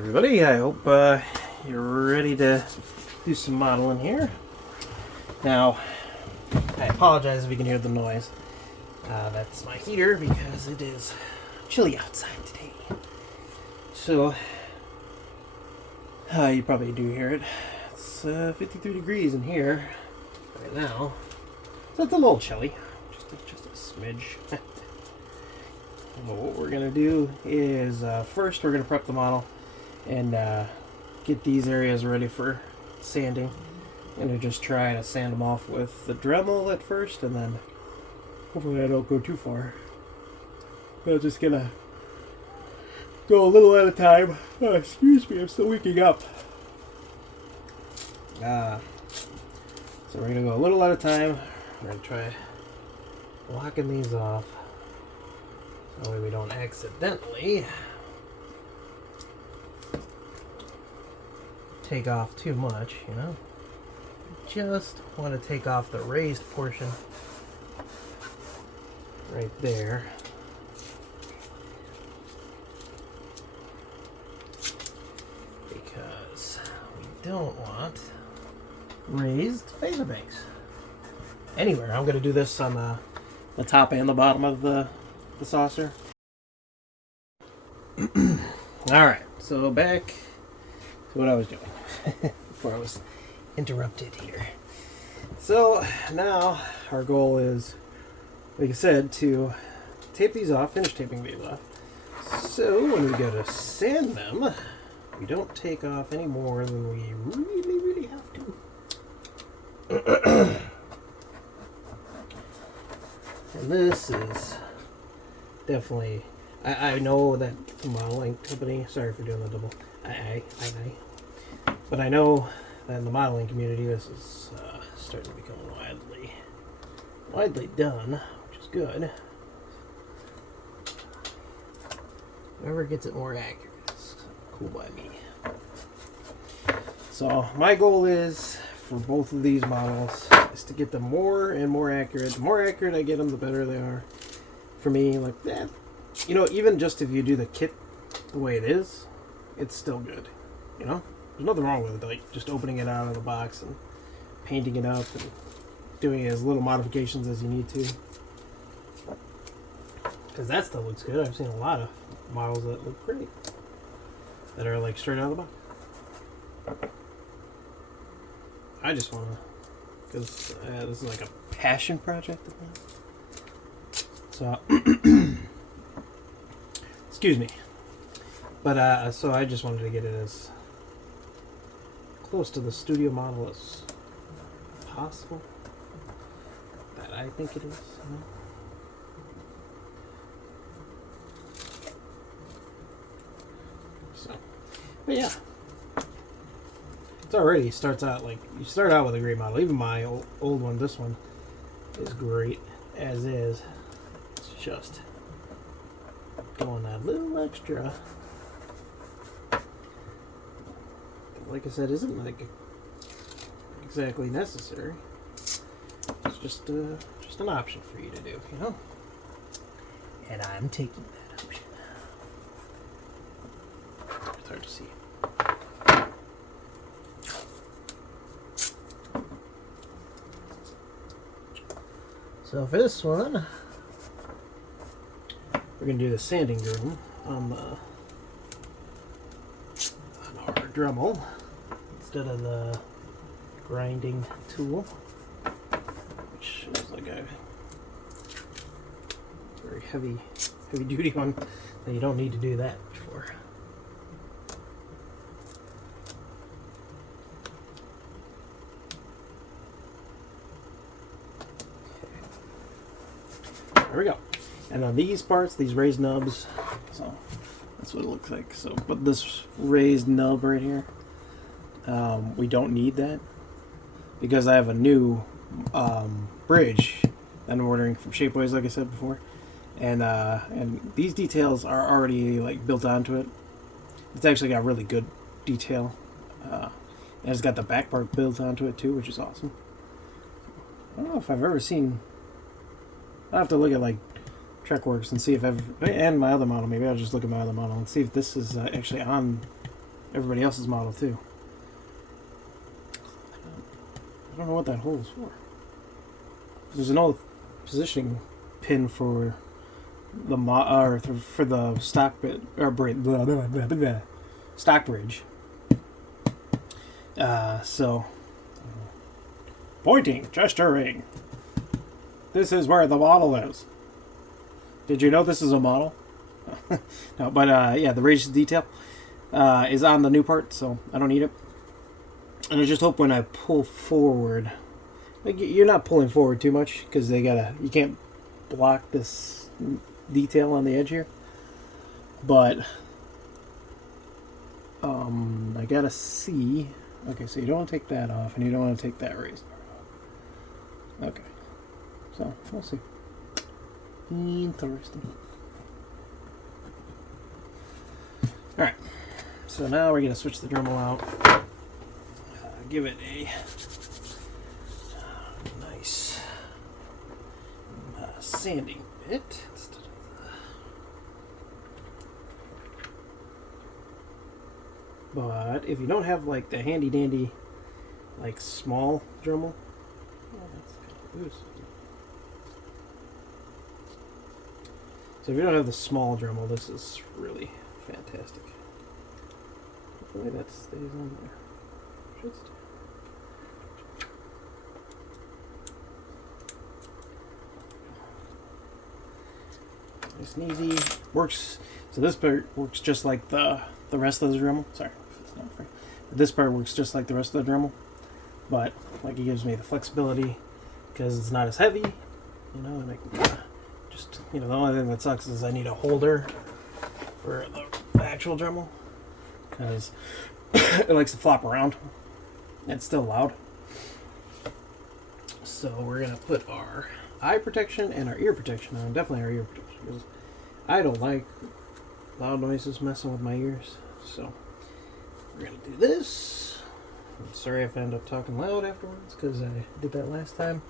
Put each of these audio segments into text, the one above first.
everybody. I hope you're ready to do some modeling here. Now, I apologize if you can hear the noise. That's my heater because it is chilly outside today. So, you probably do hear it. It's 53 degrees in here right now. So it's a little chilly. Just a smidge. Well, what we're going to do is first we're going to prep the model and get these areas ready for sanding. I'm going to just try to sand them off with the Dremel at first, and then hopefully I don't go too far. I'm just going to go a little at a time. Oh, excuse me, I'm still waking up. So we're going to go a little at a time. We're going to try locking these off. That way we don't accidentally take off too much, you know? Just want to take off the raised portion right there. Because we don't want raised phaser banks anywhere. I'm going to do this on the top and the bottom of the saucer. Alright, so back to what I was doing before I was interrupted here. So now our goal is, like I said, to tape these off, finish taping these off. So when we go to sand them, we don't take off any more than we really have to. And this is definitely, I know that the modeling company, sorry for doing the double, but I know that in the modeling community this is starting to become widely done, which is good. Whoever gets it more accurate is cool by me. So my goal is, for both of these models, is to get them more and more accurate. The more accurate I get them, the better they are. For me, like that, you know, even just if you do the kit the way it is, it's still good. You know, there's nothing wrong with it, like just opening it out of the box and painting it up and doing as little modifications as you need to, because that still looks good. I've seen a lot of models that look great that are like straight out of the box. I just want to, because this is like a passion project of mine. So, excuse me. But, so I just wanted to get it as close to the studio model as possible. That I think it is. You know? So, but yeah. It's already starts out like, you start out with a great model. Even my old one, this one, is great as is. Just going that little extra, like I said, isn't like exactly necessary. It's just an option for you to do, you know. And I'm taking that option. It's hard to see. So for this one, we're going to do the sanding groom on our Dremel instead of the grinding tool, which is like a very heavy duty one that you don't need to do that much for. There we go. And on these parts, these raised nubs, so that's what it looks like. So, but this raised nub right here, we don't need that because I have a new bridge that I'm ordering from Shapeways, like I said before, and these details are already like built onto it. It's actually got really good detail, and it's got the back part built onto it too, which is awesome. I don't know if I've ever seen. I'll have to look at like TrekWorks and see if ever, and my other model, maybe I'll just look at my other model and see if this is actually on everybody else's model too. I don't know what that hole is for. There's an old positioning pin for the for the stock bit or stock bridge. So pointing, gesturing. This is where the model is. Did you know this is a model? No, but yeah, the radius detail is on the new part, so I don't need it. And I just hope when I pull forward, like you're not pulling forward too much because you can't block this detail on the edge here. But I gotta see. Okay, so you don't want to take that off, and you don't want to take that raised part off. Okay, so we'll see. Interesting. All right, so now we're gonna switch the Dremel out. Give it a nice sanding bit. But if you don't have like the handy dandy, like small Dremel, that's kind of loose. So if you don't have the small Dremel, this is really fantastic. Hopefully that stays on there. Should stay. Nice and easy. Works. So this part works just like the rest of the Dremel. Sorry if it's not free. This part works just like the rest of the Dremel, but like it gives me the flexibility because it's not as heavy, you know. And I can just, you know, the only thing that sucks is I need a holder for the actual Dremel because it likes to flop around. It's still loud. So we're gonna put our eye protection and our ear protection on. Definitely our ear protection because I don't like loud noises messing with my ears. So we're gonna do this. I'm sorry if I end up talking loud afterwards because I did that last time.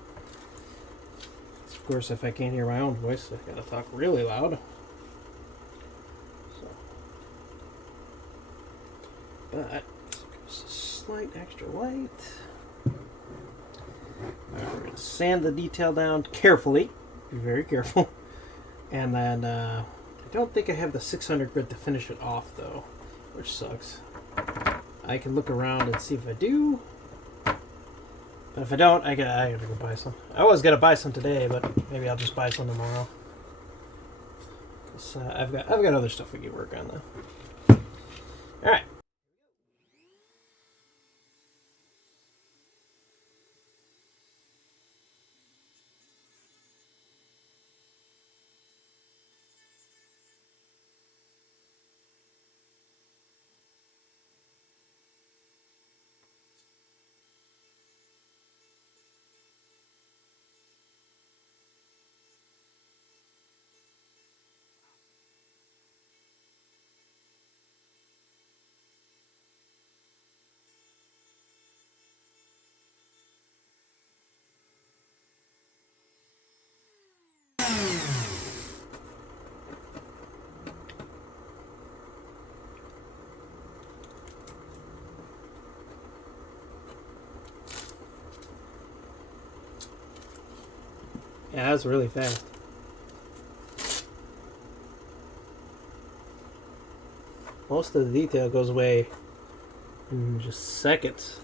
Of course, if I can't hear my own voice, I gotta talk really loud. So, but slight extra light. Alright, we're gonna sand the detail down carefully. Be very careful. And then I don't think I have the 600 grit to finish it off though, which sucks. I can look around and see if I do. But if I don't, I gotta go buy some. I was gonna buy some today, but maybe I'll just buy some tomorrow. 'Cause, I've got other stuff we can work on though. All right. Yeah, that's really fast. Most of the detail goes away in just seconds.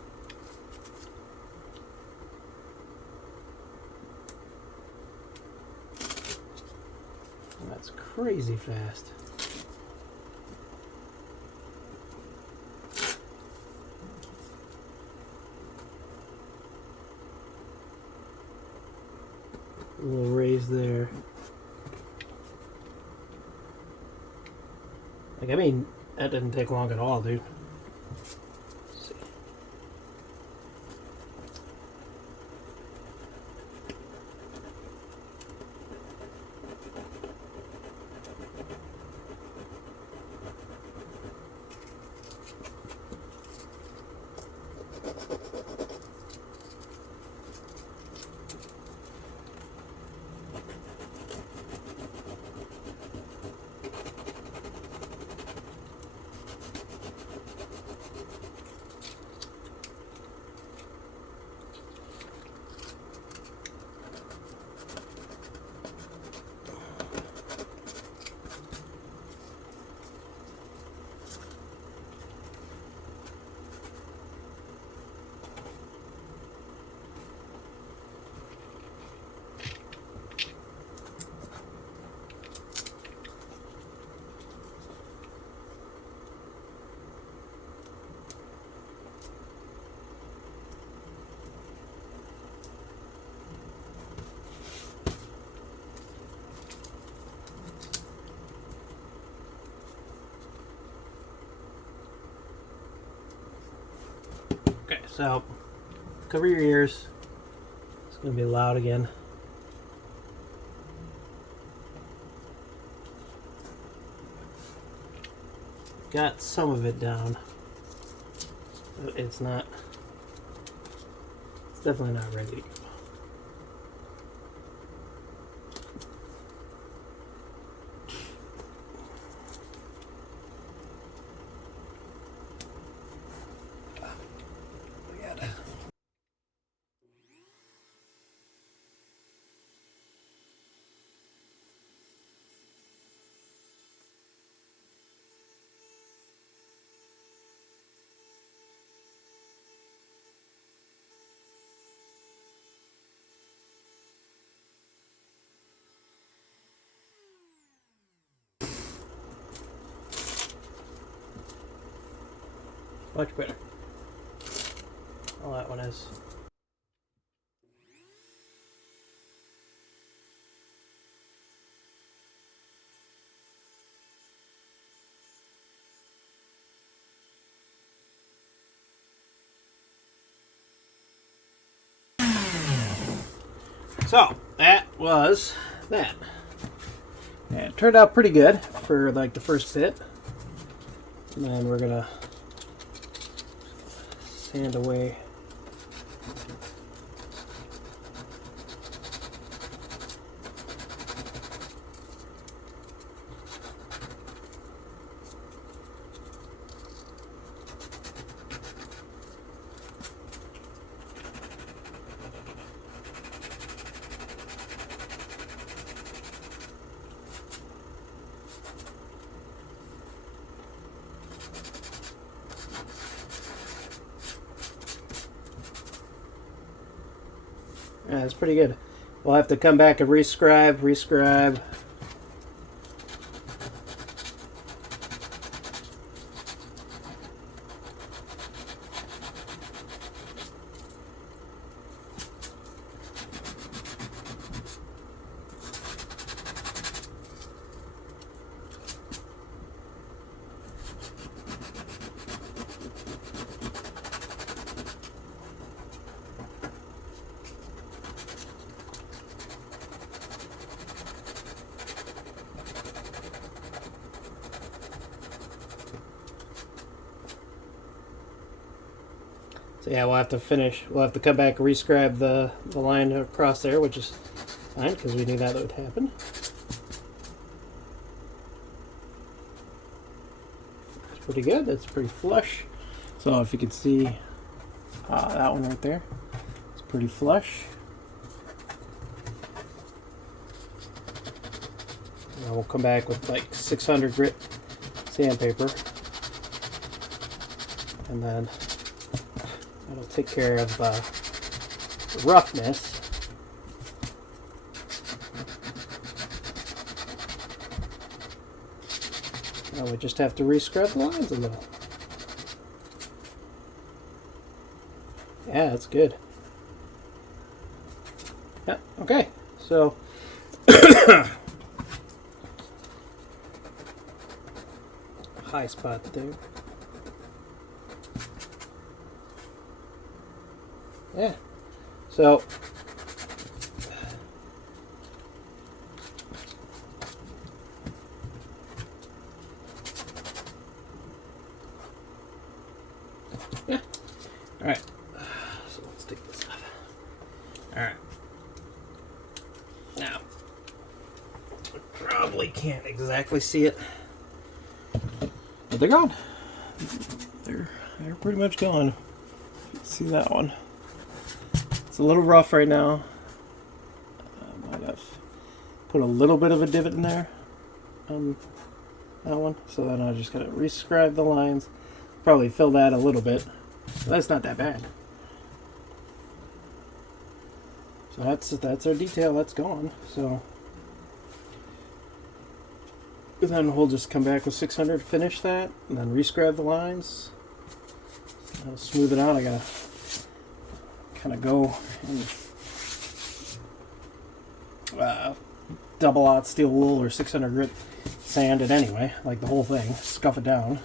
That's crazy fast. A little raise there. Like, I mean, that didn't take long at all, dude. Let's see. So, cover your ears. It's going to be loud again. Got some of it down. But it's definitely not ready to go. Much better. Oh, that one is. So, that was that. Yeah, it turned out pretty good for like the first bit. And then we're gonna sand away. Yeah, it's pretty good. We'll have to come back and rescribe. So yeah, we'll have to finish. We'll have to come back and rescribe the line across there, which is fine because we knew that would happen. It's pretty good. That's pretty flush. So if you can see that one right there, it's pretty flush. And we'll come back with like 600 grit sandpaper, and then that'll take care of the roughness. Now we just have to rescrub the lines a little. Yeah, that's good. Yeah, okay. So high spot there. Yeah. So yeah. All right. So let's take this off. All right. Now, I probably can't exactly see it, but they're gone. They're pretty much gone. You can see that one. It's a little rough right now. I might have put a little bit of a divot in there on that one. So then I just gotta rescribe the lines. Probably fill that a little bit. But that's not that bad. So that's our detail. That's gone. So then we'll just come back with 600 to finish that, and then rescribe the lines. I'll smooth it out. I gotta kind of go and double out steel wool or 600 grit sand it anyway, like the whole thing, scuff it down.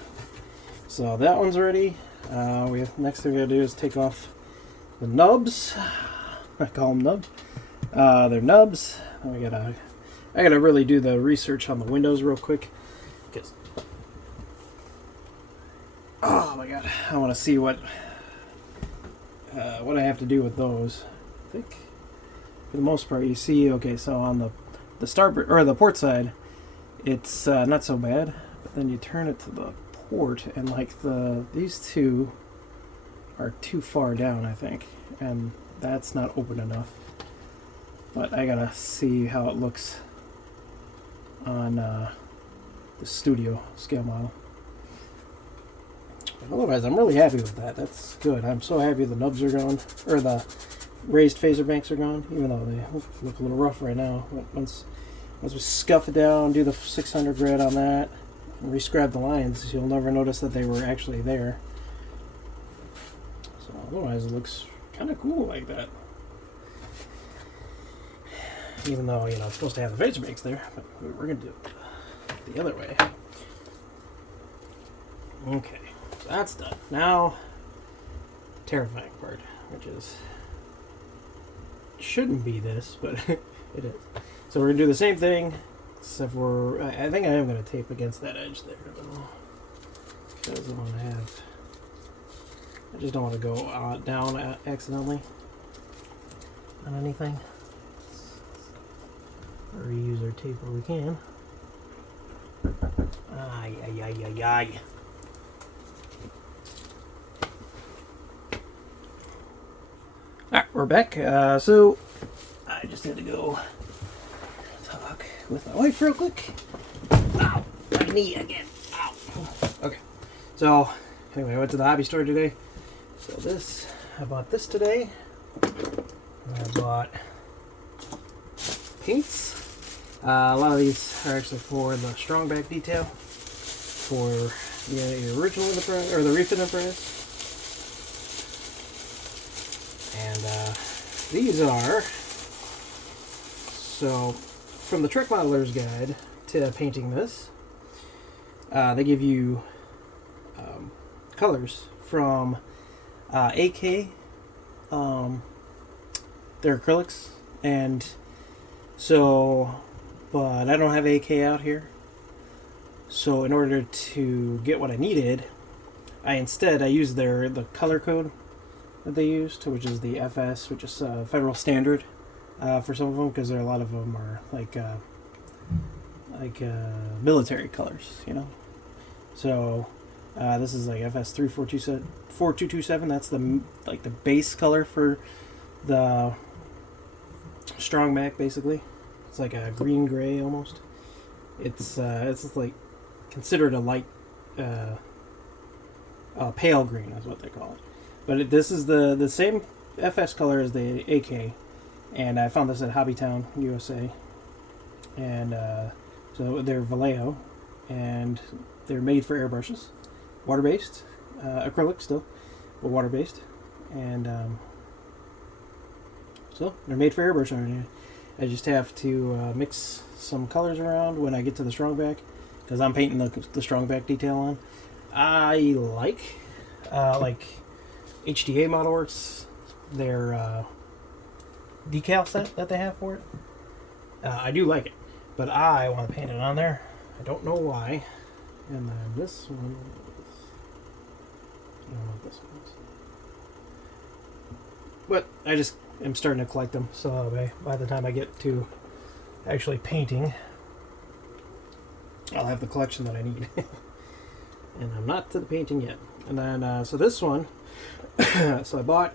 So that one's ready. Next thing we gotta do is take off the nubs. I call them nubs. They're nubs. I gotta really do the research on the windows real quick. Oh my god, I want to see what I have to do with those. I think for the most part, you see. Okay, so on the starboard or the port side, it's not so bad. But then you turn it to the port, and like these two are too far down, I think, and that's not open enough. But I gotta see how it looks on the studio scale model. But otherwise, I'm really happy with that. That's good. I'm so happy the nubs are gone, or the raised phaser banks are gone, even though they look a little rough right now. But once we scuff it down, do the 600 grit on that, and rescribe the lines, you'll never notice that they were actually there. So otherwise, it looks kind of cool like that. Even though, you know, it's supposed to have the phaser banks there, but we're going to do it the other way. Okay, so that's done. Now, the terrifying part, which is, shouldn't be this, but it is. So we're going to do the same thing, except for, I think I am going to tape against that edge there, because I want to have, I just don't want to go down accidentally on anything. Reuse our tape where we can. Ay, ay, ay, ay, ay. Alright, we're back. So, I just had to go talk with my wife real quick. Ow, my knee again. Ow. Okay, so, anyway, I went to the hobby store today. So I bought this today. And I bought paints. A lot of these are actually for the strong back detail, for the original Enterprise, or the refit Enterprise. And these are, so from the Trek Modeler's Guide to painting this, they give you colors from AK, their acrylics, and so, but I don't have AK out here. So in order to get what I needed, I used the color code that they used, which is the FS, which is Federal Standard for some of them, because a lot of them are like military colors, you know. So this is like FS 4227. That's the base color for the strong back, basically. It's like a green gray almost. It's like considered a light pale green is what they call it. But this is the same FS color as the AK, and I found this at Hobbytown, USA. And so they're Vallejo, and they're made for airbrushes, water-based, acrylic still, but water-based, and so they're made for airbrush art. I just have to mix some colors around when I get to the strong back, because I'm painting the strong back detail on. I like HDA Model Works, their decal set that they have for it. I do like it, but I want to paint it on there. I don't know why. And then this one is, I don't know what this one is. But I just am starting to collect them, so by the time I get to actually painting, I'll have the collection that I need. And I'm not to the painting yet. And then, so this one, so I bought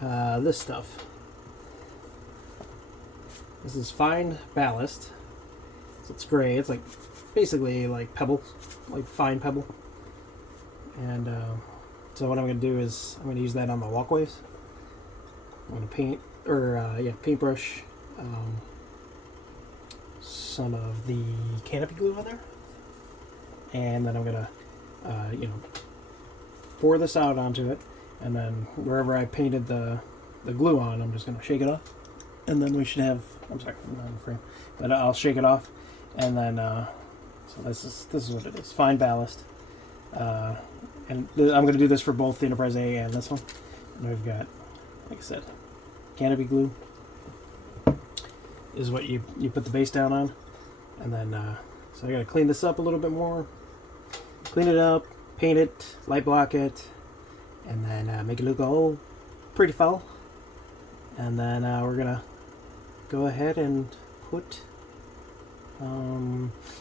this stuff. This is fine ballast. So it's gray. It's like basically like pebbles, like fine pebble. And so what I'm going to do is I'm going to use that on the walkways. I'm going to paint, or paintbrush some of the canopy glue on there. And then I'm going to, pour this out onto it. And then wherever I painted the glue on, I'm just going to shake it off. And then we should have, I'm sorry, I'm not in the frame, but I'll shake it off. And then, so this is what it is. Fine ballast. And I'm going to do this for both the Enterprise A and this one. And we've got, like I said, canopy glue is what you put the base down on. And then, so I got to clean this up a little bit more. Clean it up, paint it, light block it, and then make it look all pretty foul. And then we're going to go ahead and put,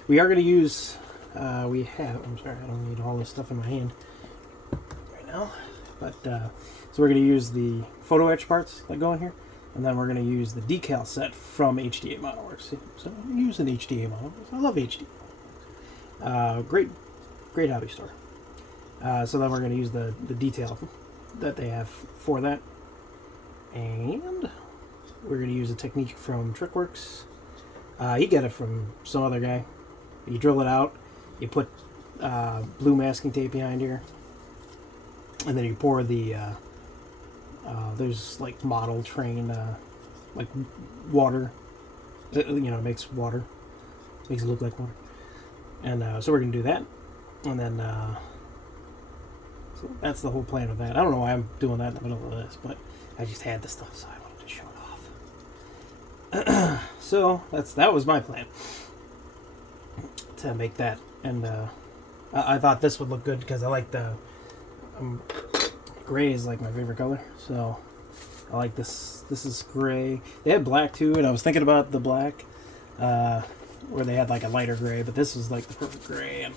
we are going to use, I'm sorry, I don't need all this stuff in my hand right now. But, so we're going to use the photo etch parts that go in here. And then we're going to use the decal set from HDA Model Works. So I'm using HDA Model Works. I love HDA. Great hobby store. So then we're going to use the detail that they have for that. And we're going to use a technique from Trickworks. You get it from some other guy. You drill it out. You put blue masking tape behind here. And then you pour the... there's like model train, like water. Makes water. Makes it look like water. And so we're going to do that. And then... so that's the whole plan of that. I don't know why I'm doing that in the middle of this, but I just had the stuff, so I wanted to show it off. So that was my plan to make that, and I thought this would look good because I like the gray is like my favorite color, so I like this. This is gray. They had black too, and I was thinking about the black, where they had like a lighter gray, but this was like the perfect gray, and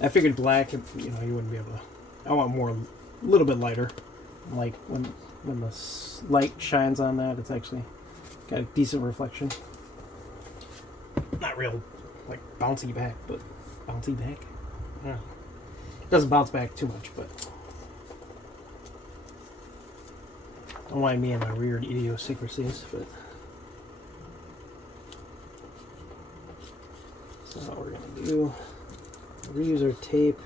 I figured black, you wouldn't be able to. I want more, a little bit lighter. Like when the light shines on that, it's actually got a decent reflection. Not real, like bouncy back, but bouncy back. I don't know. It doesn't bounce back too much, but don't mind me and my weird idiosyncrasies. But so what we're gonna do, reuse our tape.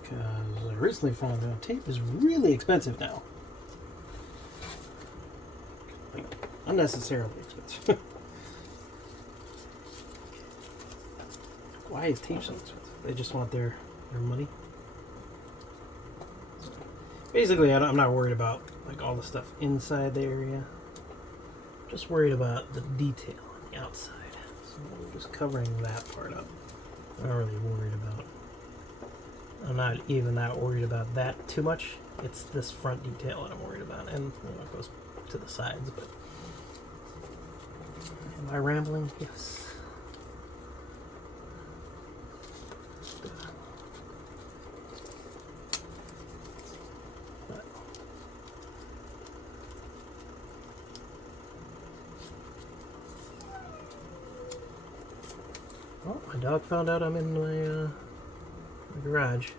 Because I recently found out tape is really expensive now. Like, unnecessarily expensive. Why is tape so expensive? They just want their money. So basically, I'm not worried about like all the stuff inside the area. Just worried about the detail on the outside. So we're just covering that part up. I'm not really worried about. I'm not even that worried about that too much. It's this front detail that I'm worried about, and it goes to the sides. But am I rambling? Yes. Well, my dog found out I'm in my garage,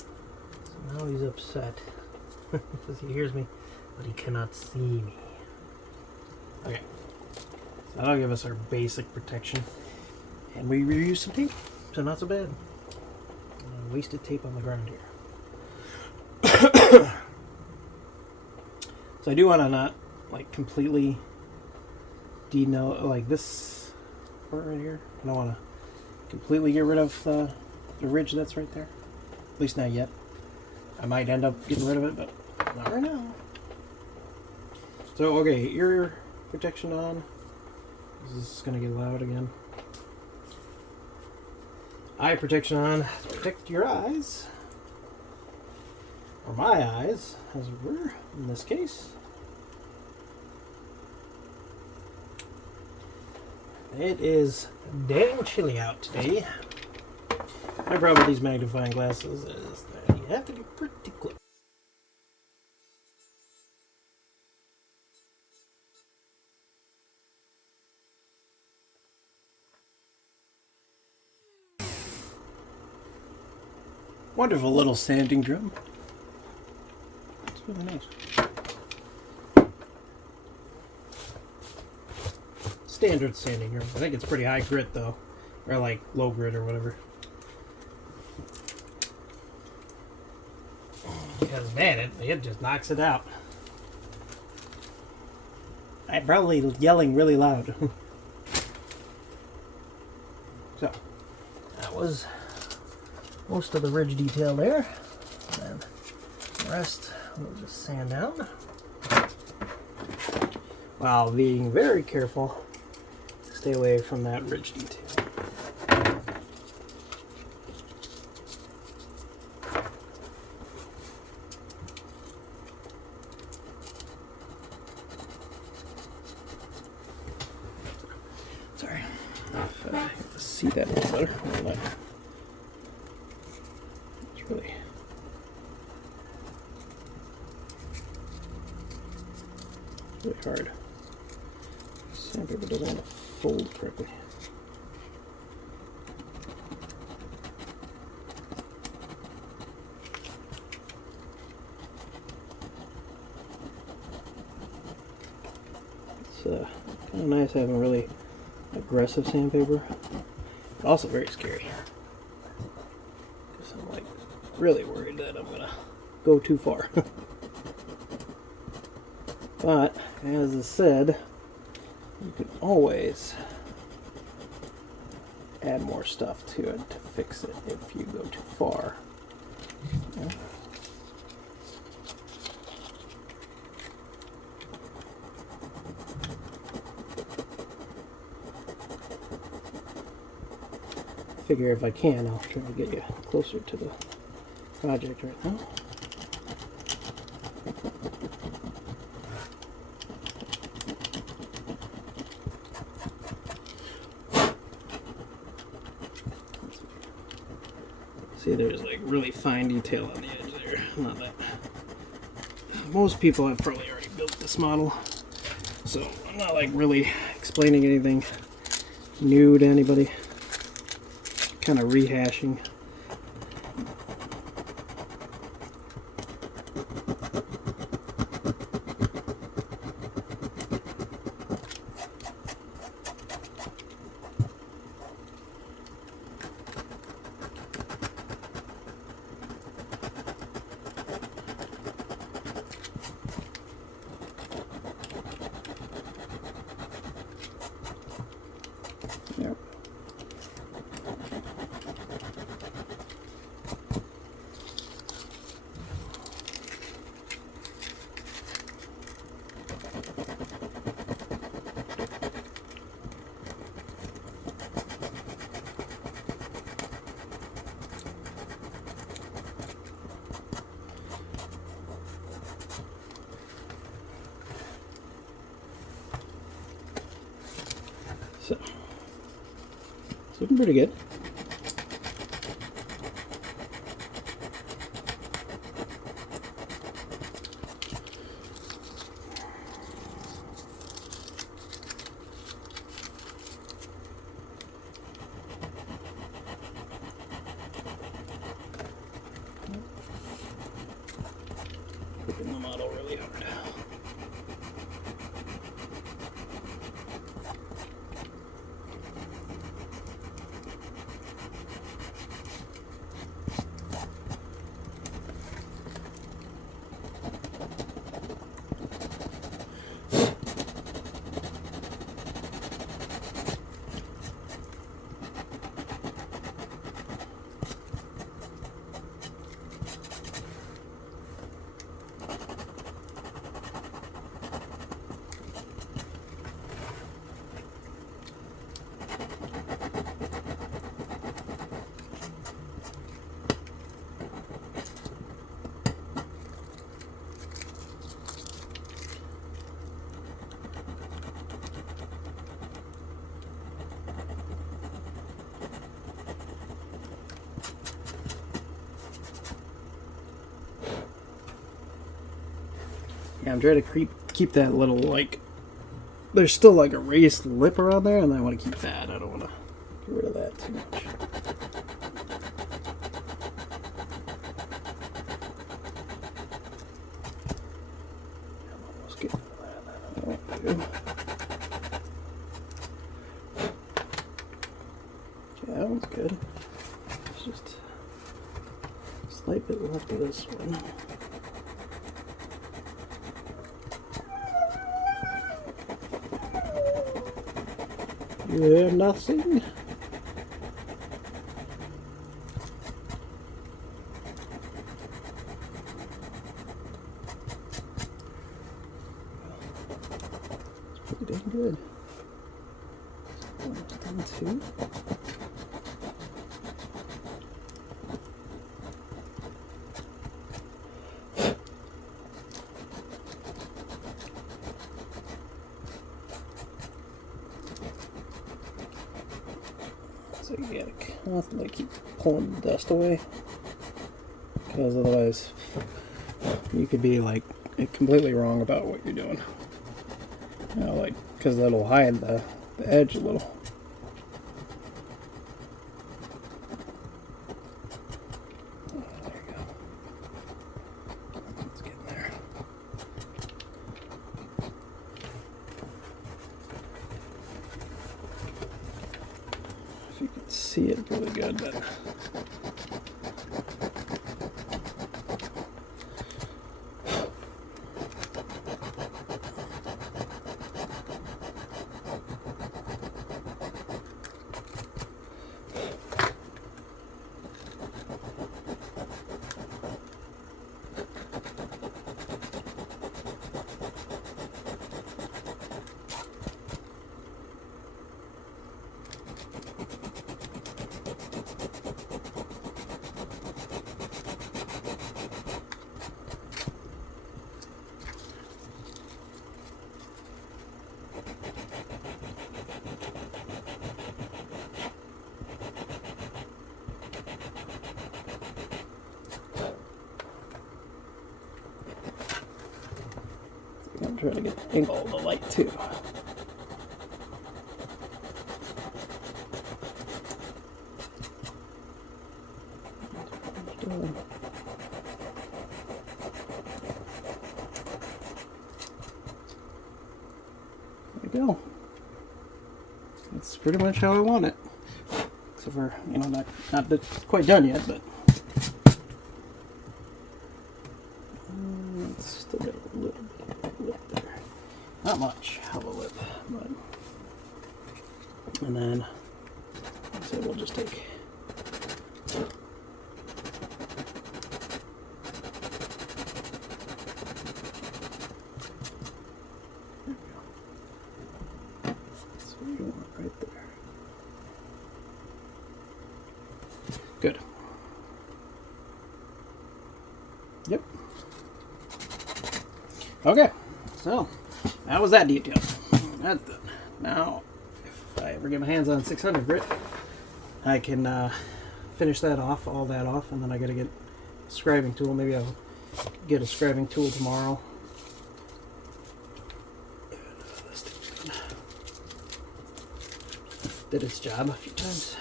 so now he's upset because he hears me, but he cannot see me. Okay, so that'll give us our basic protection, and we reuse some tape, so not so bad. Wasted tape on the ground here. So I do want to not like completely like this part right here. I don't want to completely get rid of the ridge that's right there. At least not yet. I might end up getting rid of it, but not right now. So, okay, ear protection on. This is going to get loud again. Eye protection on. Protect your eyes. Or my eyes, as it were, in this case. It is damn chilly out today. My problem with these magnifying glasses is that you have to be pretty close. Wonderful little sanding drum. It's really nice. Standard sanding drum. I think it's pretty high grit though. Or like low grit or whatever. Because man, it just knocks it out. I'm probably yelling really loud. So, that was most of the ridge detail there. And rest we'll just sand down. While being very careful, stay away from that ridge detail. Sorry, if I see that a little better. It's really hard. Sandpaper doesn't want to fold correctly. It's kind of nice having really aggressive sandpaper, but also very scary. Because I'm like really worried that I'm gonna go too far. But as I said, you can always add more stuff to it to fix it if you go too far. Yeah. Figure if I can, I'll try to get you closer to the project right now. See, there's like really fine detail on the edge there. Not that. Most people have probably already built this model, so I'm not like really explaining anything new to anybody. Kind of rehashing. Yep. So, it's looking pretty good. Putting the model really hard. Yeah, I'm trying to keep that little, like, there's still like a raised lip around there, and I want to keep that. I don't want to get rid of that too much. I'm almost getting to that. I don't want to. Okay, that one's good. It's just a slight bit left of this one. Yeah, nothing. dang good. 1, 2. So you gotta constantly keep pulling the dust away, because otherwise you could be like completely wrong about what you're doing. You know, like, because that'll hide the edge a little. Oh, there you go. Let's get in there. If you can see it really good, but I'm trying to get the angle of the light too. There we go. That's pretty much how I want it. Except for, you know, not quite done yet, but it's still got a little bit of lip there. Not much of a lip, but. And then, so we'll just take. Right there. Good. Yep. Okay, so that was that detail. That's done. Now, if I ever get my hands on 600 grit, I can finish that off, all that off, and then I gotta get a scribing tool. Maybe I'll get a scribing tool tomorrow. Did its job a few times.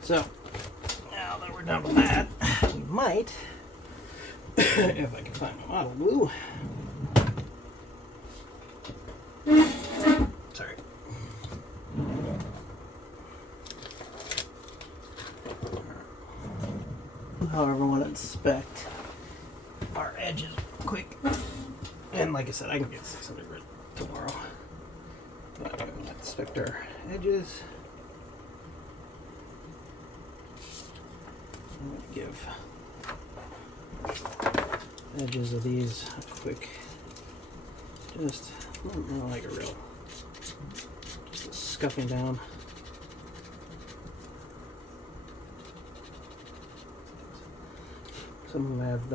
So, now that we're done with that, we might, if I can find my model glue. Sorry. However, I want to inspect our edges quick. And like I said, I can get 600 grit tomorrow. But I'm going to inspect our edges. I'm going to give edges of these a quick, just like a real, just a scuffing down. Some of them have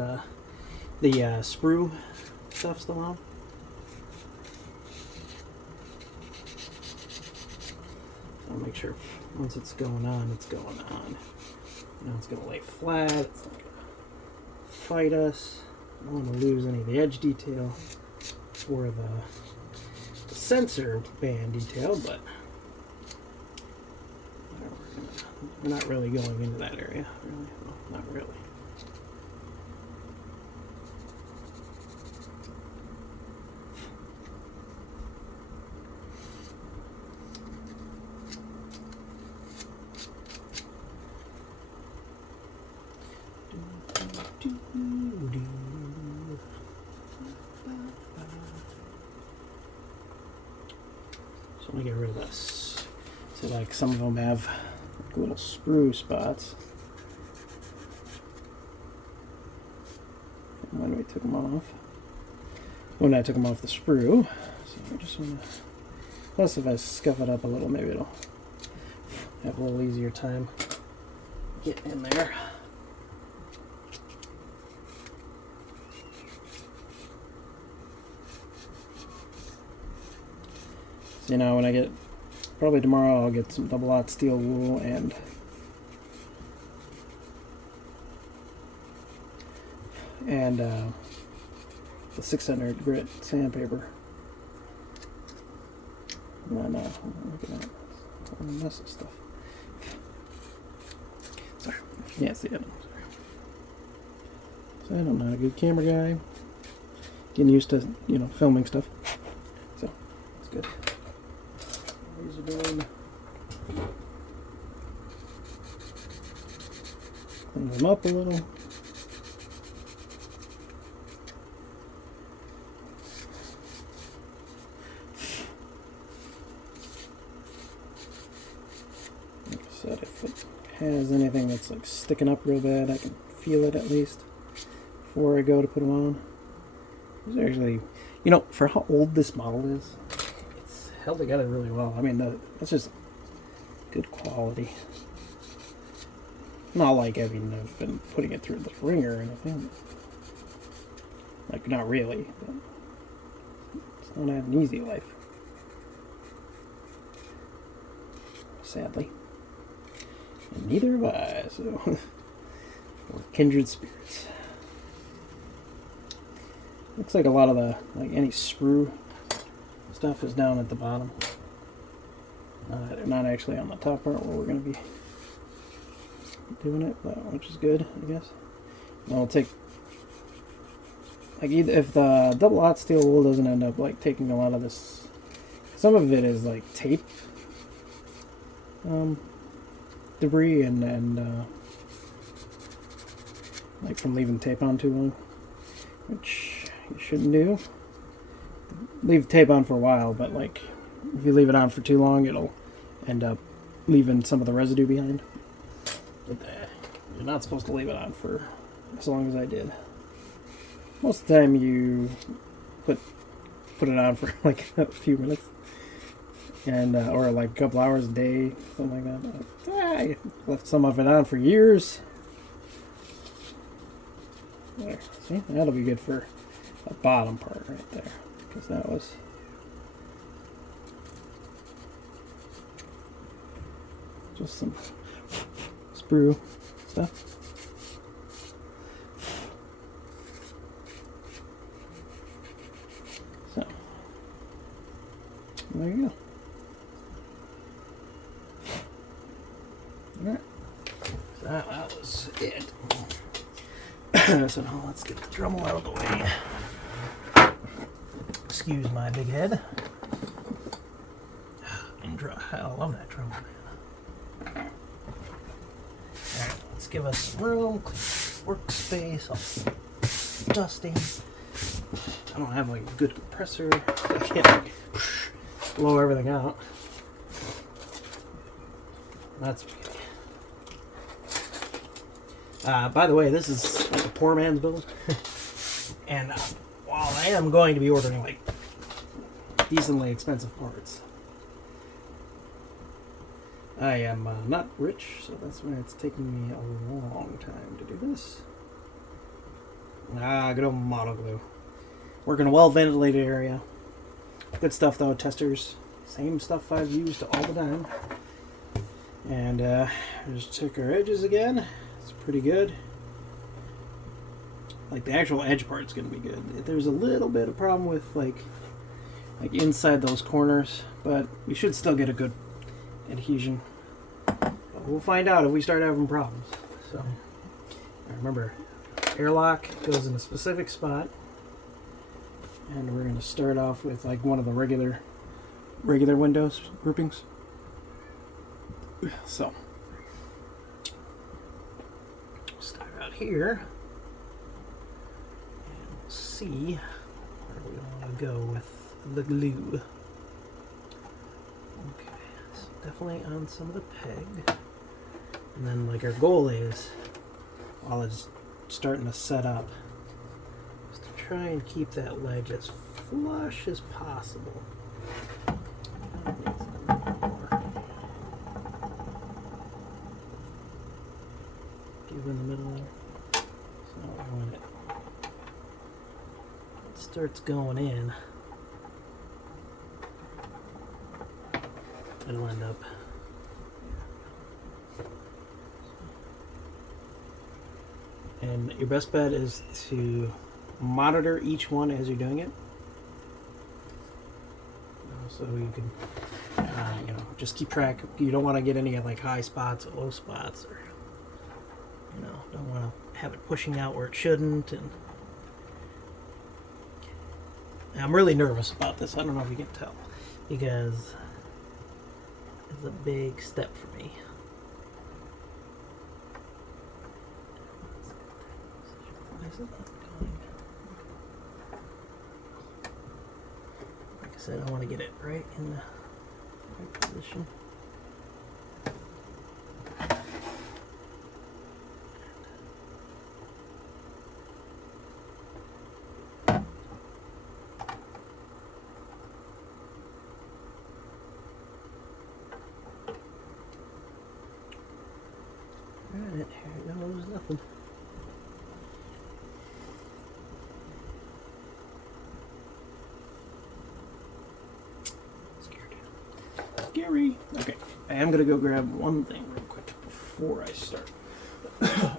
the sprue stuff still on. I'll make sure once it's going on, it's going on. Now it's going to lay flat. It's not going to fight us. I don't want to lose any of the edge detail or the sensor band detail, but we're not really going into that area. Really? No, not really. So I'm gonna get rid of this. So like some of them have like little sprue spots. And when we took them off. when I took them off the sprue. So I just want to. Plus, if I scuff it up a little, maybe it'll have a little easier time getting in there. So, you know, when I get, probably tomorrow, I'll get some double-aught steel wool and the 600 grit sandpaper. And then, look at that. It's all a mess of stuff. Sorry, you can't see it. So I'm not a good camera guy. Getting used to, you know, filming stuff. So, it's good. Laser blade. Clean them up a little. Like I said, if it has anything that's like sticking up real bad, I can feel it at least before I go to put them on. These are actually, you know, for how old this model is, it's held together really well. I mean, that's just good quality. Not like, I mean, I've been putting it through the ringer or anything. Like, not really. But it's not an easy life. Sadly. And neither have I, so. We're kindred spirits. Looks like a lot of the, like any sprue stuff is down at the bottom. Not actually on the top part where we're going to be doing it, but which is good, I guess. And I'll take, like, if the double-aught steel wool doesn't end up like taking a lot of this, some of it is like tape debris and like from leaving tape on too long, which you shouldn't do. Leave tape on for a while, but like if you leave it on for too long, it'll end up leaving some of the residue behind. But you're not supposed to leave it on for as long as I did. Most of the time you put it on for like a few minutes, and or like a couple hours a day, something like that. I left some of it on for years. There, see, that'll be good for the bottom part right there, because that was just some sprue stuff. So there you go. Alright, so that was it. So now let's get the Dremel out of the way. Excuse my big head. And I love that Dremel, man. Alright, let's give us some room, workspace, all dusty. I don't have like a good compressor. I can't like blow everything out. That's okay. By the way, this is like a poor man's build. And while I am going to be ordering like decently expensive parts, I am not rich, so that's why it's taking me a long time to do this. Good old Mono Glue. Work in a well-ventilated area. Good stuff though, testers. Same stuff I've used all the time. And just check our edges again. It's pretty good. Like the actual edge part's gonna be good. There's a little bit of problem with like inside those corners, but we should still get a good adhesion. But we'll find out if we start having problems. So remember, airlock goes in a specific spot, and we're gonna start off with like one of the regular windows groupings. So start out here and we'll see where we want to go with the glue. Okay, so definitely on some of the peg, and then like our goal is, while it's starting to set up, is to try and keep that ledge as flush as possible. Give in the middle there. So when it starts going in, it'll end up. And your best bet is to monitor each one as you're doing it, so you can, just keep track. You don't want to get any like high spots or low spots, or don't want to have it pushing out where it shouldn't. And I'm really nervous about this. I don't know if you can tell, because it's a big step for me. Like I said, I want to get it right in the right position. Alright, here goes nothing. Scary. Okay, I am gonna go grab one thing real quick before I start,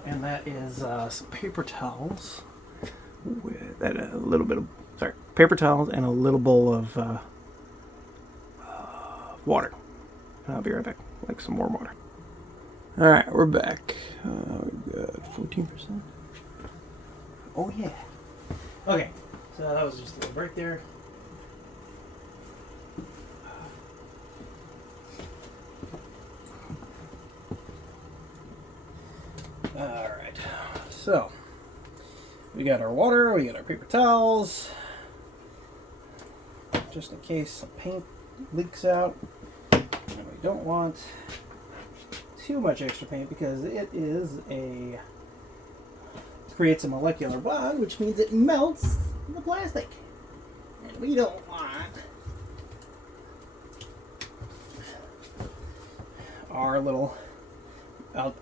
and that is some paper towels with a little bit of paper towels and a little bowl of water. And I'll be right back. Like some more water. All right, we're back. We've got 14%. Oh yeah. Okay, so that was just a little break there. Alright, so we got our water, we got our paper towels, just in case some paint leaks out. And we don't want too much extra paint because it creates a molecular bond, which means it melts the plastic. And we don't want our little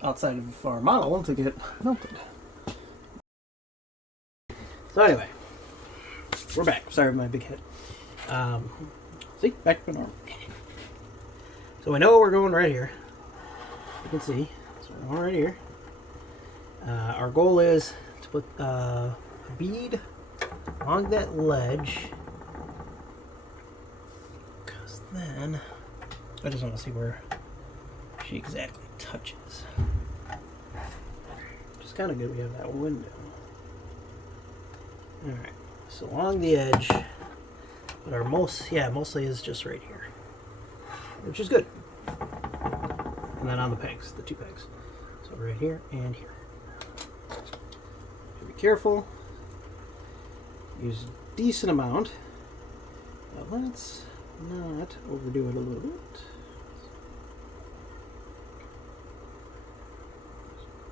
outside of our model to get melted. So anyway, we're back. Sorry for my big head. See, back to normal. So we know we're going right here. You can see. So we're going right here. Our goal is to put a bead along that ledge, because then I just want to see where she exactly touches. Which is kind of good. We have that window. Alright, so along the edge, but our mostly is just right here, which is good. And then on the pegs, the two pegs. So right here and here. Be careful. Use a decent amount, but let's not overdo it a little bit.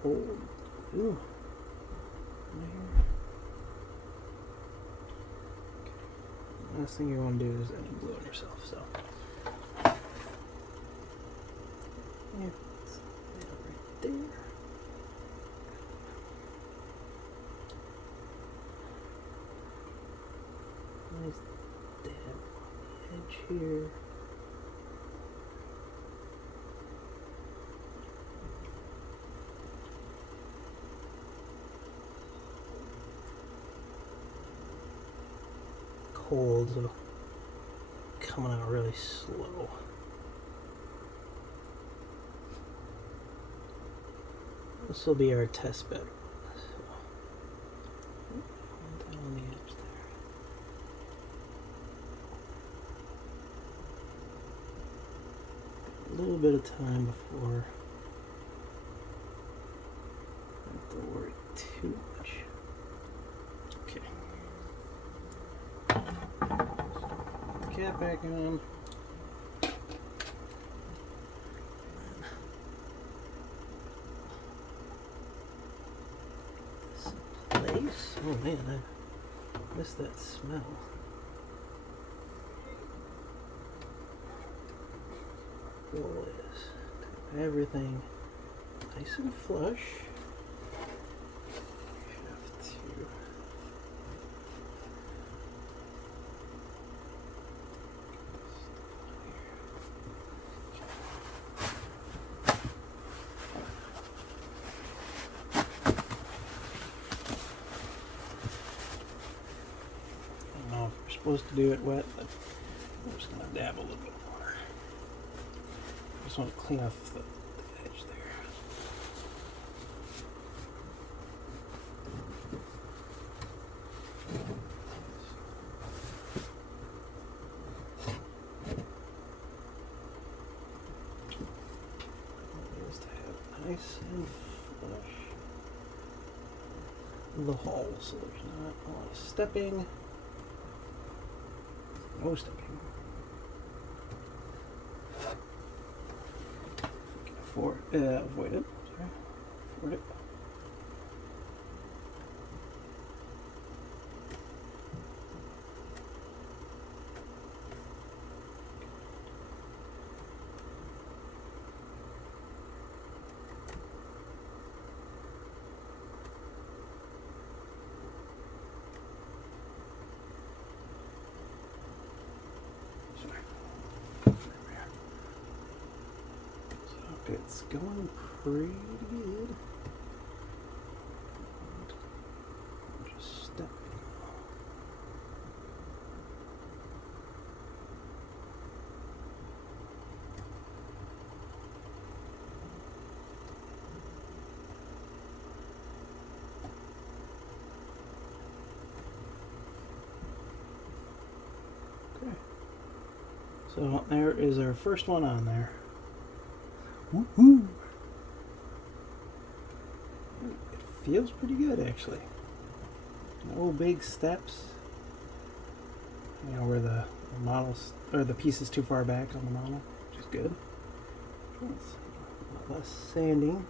Hold. Ooh. Right. Okay. Last thing you want to do is end up gluing yourself. So. Yeah, right there. Nice dab on the edge here. Cold, so coming out really slow. This will be our test bed. So, down on the edge there. A little bit of time before I have to worry too much. Okay. Put the cap back on. Oh man, Miss that smell. Goal is to have everything nice and flush. Have to I don't know if we're supposed to do it wet, but I'm just gonna dab a little bit more. I just want to clean off the edge there. Is to have nice and flush the hole so there's not a lot of stepping. No stepping. Avoid it. Sorry. Afford it. It's going pretty good. Just stepping. Okay. So there is our first one on there. Woohoo! It feels pretty good actually. No big steps. You know where the models or the piece is too far back on the model, which is good. It's a lot less sanding.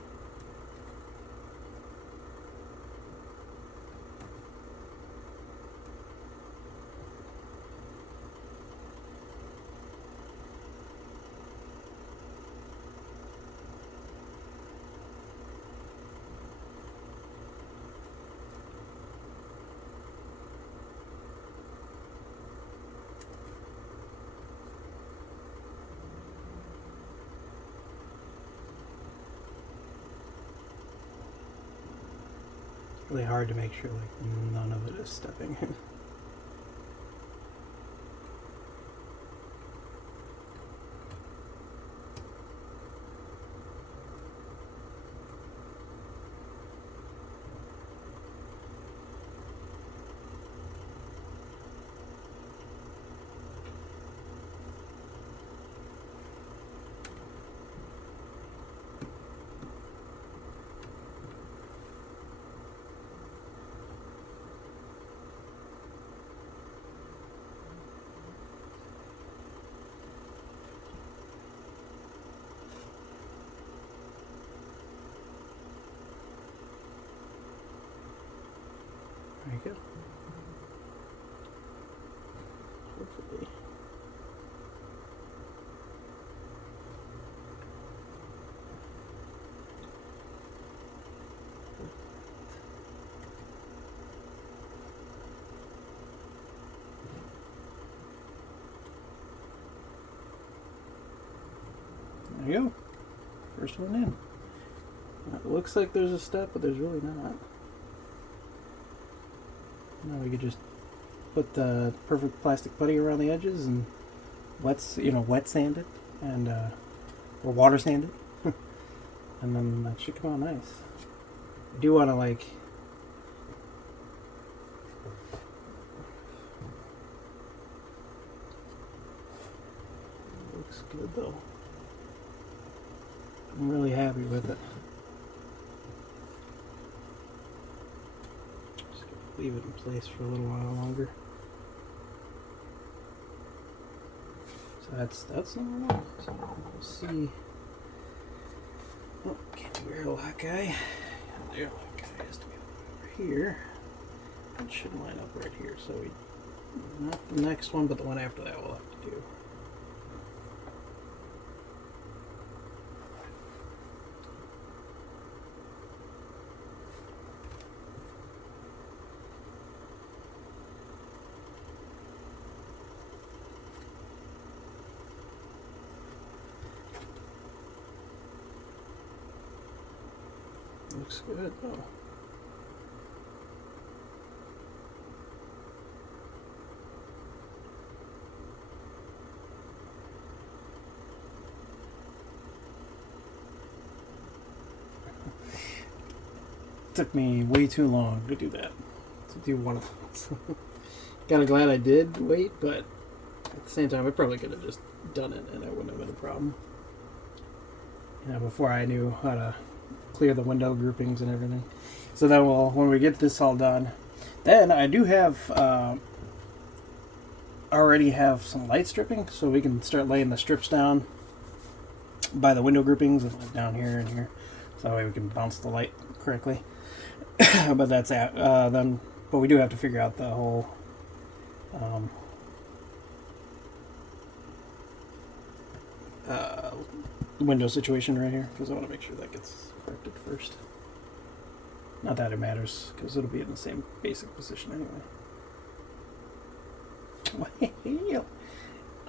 Really hard to make sure like none of it is stepping. Very good. Hopefully. There you go. First one in. It looks like there's a step, but there's really not. Now we could just put the perfect plastic putty around the edges and wet sand it and or water sand it, and then that should come out nice. I do want to like looks good though. I'm really happy with it. Just gonna leave it in place for a little while longer. So that's number one. So we'll see. Oh, can't do air lock guy. The air lock guy has to be over here. It should line up right here. So we, not the next one, but the one after that we'll have to do. Looks good though. Took me way too long to do that. To do one of those. Kind of glad I did wait, but at the same time, I probably could have just done it and it wouldn't have been a problem. You know, before I knew how to clear the window groupings and everything. So then when we get this all done, then I do have already have some light stripping, so we can start laying the strips down by the window groupings down here and here, so that way we can bounce the light correctly. But that's that. But we do have to figure out the whole window situation right here, because I want to make sure that gets corrected first. Not that it matters, because it'll be in the same basic position anyway. Well,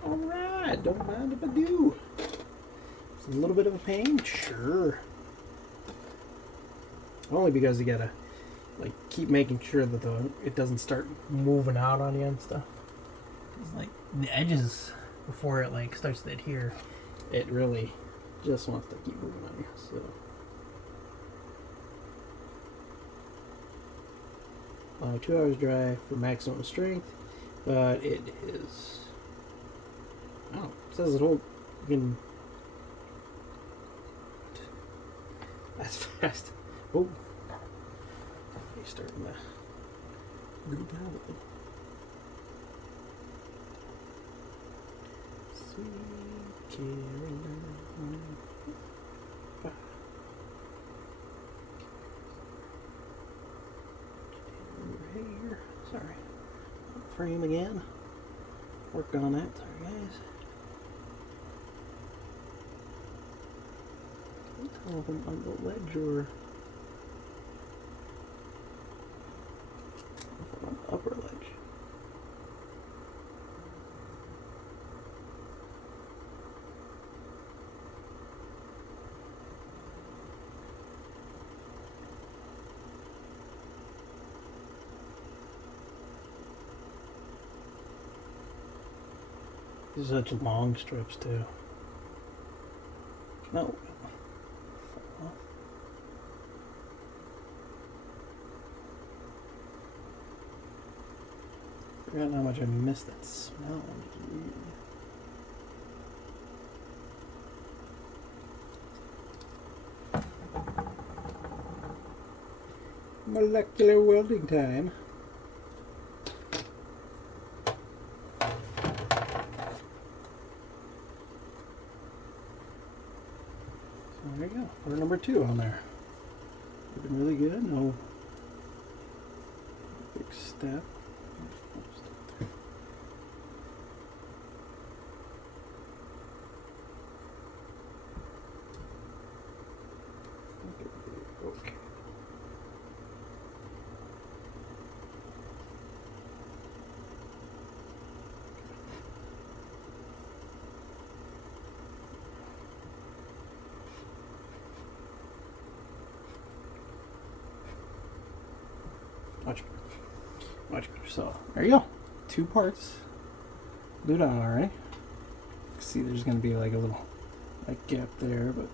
alright, don't mind if I do. It's a little bit of a pain, sure. Only because you gotta like keep making sure that it doesn't start moving out on you and stuff. It's like the edges, before it like starts to adhere, it really just wants to keep moving on you. So 2 hours dry for maximum strength, but it is, oh, it says it'll, you can, that's fast. Oh, he's starting to group out with it. Sweet Caroline. Here. Sorry. Frame again. Worked on that. Sorry, guys. Tell if I'm on the ledge or if I'm on the upper ledge. These are such long strips too. No. Forgot how much I missed that smell. Molecular welding time. So there you go. We're number 2 on there. Looking really good. No big step. Okay. Much better. Much better. So there you go. 2 parts glued on already. See, there's going to be like a little gap there, but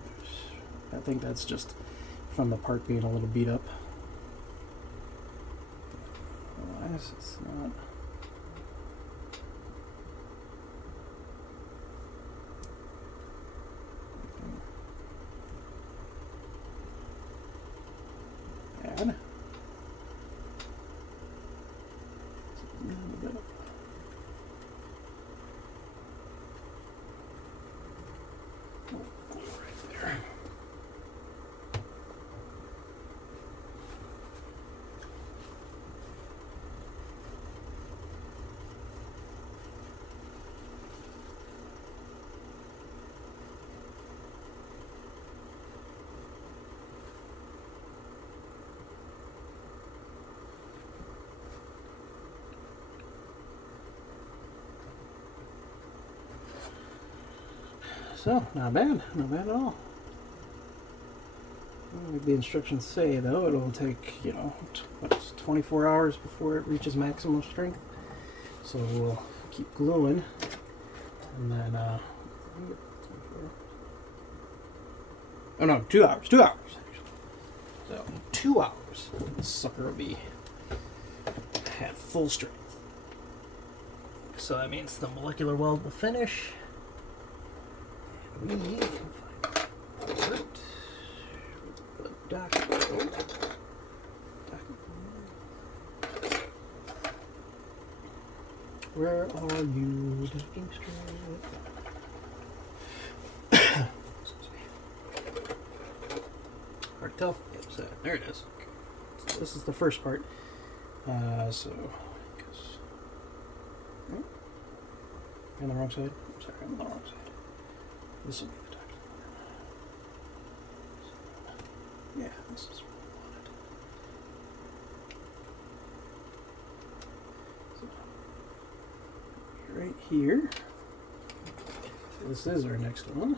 I think that's just from the part being a little beat up. Otherwise, it's not. Bad. So, not bad at all. Like the instructions say, though, it'll take, 24 hours before it reaches maximum strength. So we'll keep gluing, and then, oh no, 2 hours, actually. So, 2 hours, this sucker will be at full strength. So that means the molecular weld will finish. And we can find where are you, docking strip? Hard to tell. Yep, so there it is. Okay. So this is the first part. On the wrong side? Sorry, I'm on the wrong side. This will be the docking board. Yeah, this is what I wanted. So, right here. This is our next one.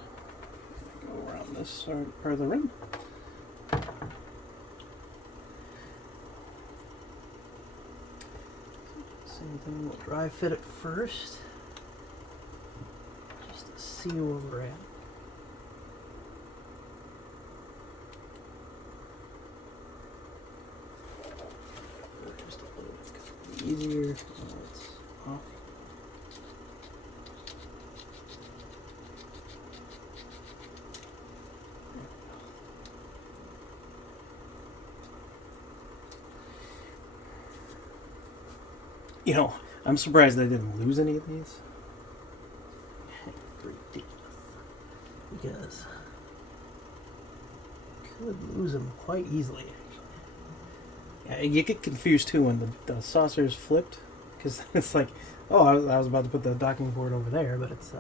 Go around this part of the rim. Same thing, we'll dry fit it first. Just to see where we're at. Just a little bit easier. It's off. I'm surprised I didn't lose any of these. Because I could lose them quite easily. Yeah, you get confused too when the saucer's flipped, because it's like, oh, I was about to put the docking board over there, but it's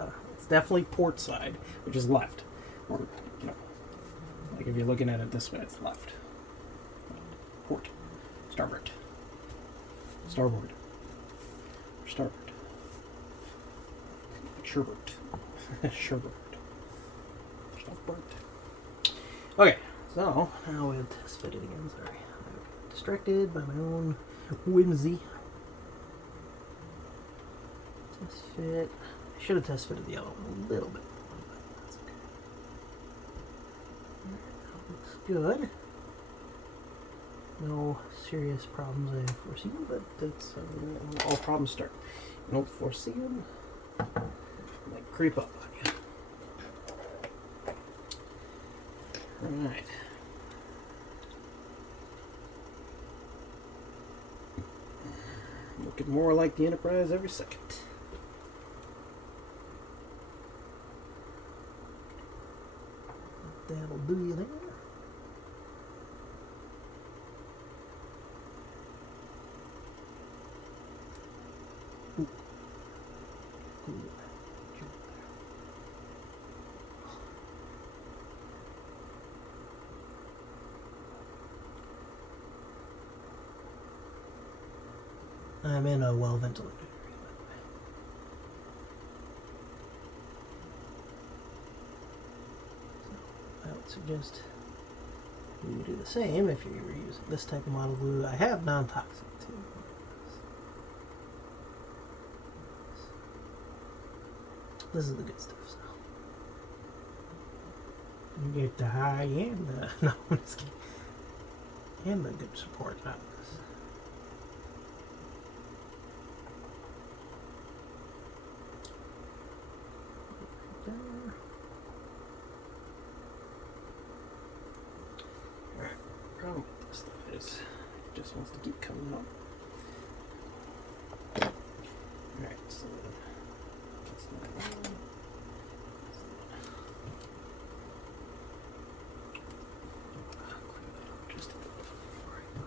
definitely port side, which is left. Or, like if you're looking at it this way, it's left. Port. Starboard. Starboard. Starboard. Sherbert. Sherbert. Starboard. Okay, so now we'll test fit it again. Sorry. I got distracted by my own whimsy. Test fit. I should have test fitted the other one a little bit more, but that's okay. That looks good. No serious problems I foresee, but that's all problems start. You don't foresee them, they creep up on you. Alright. Looking more like the Enterprise every second. That'll do you there. I'm in a well-ventilated area, by the way. So I would suggest you do the same if you were using this type of model glue. I have non-toxic too. This is the good stuff. So you get the high and the no, I'm just kidding. And the good support out of this. Alright, problem with this stuff is it just wants to keep coming up. Alright, so that's not one. Just a little before I go.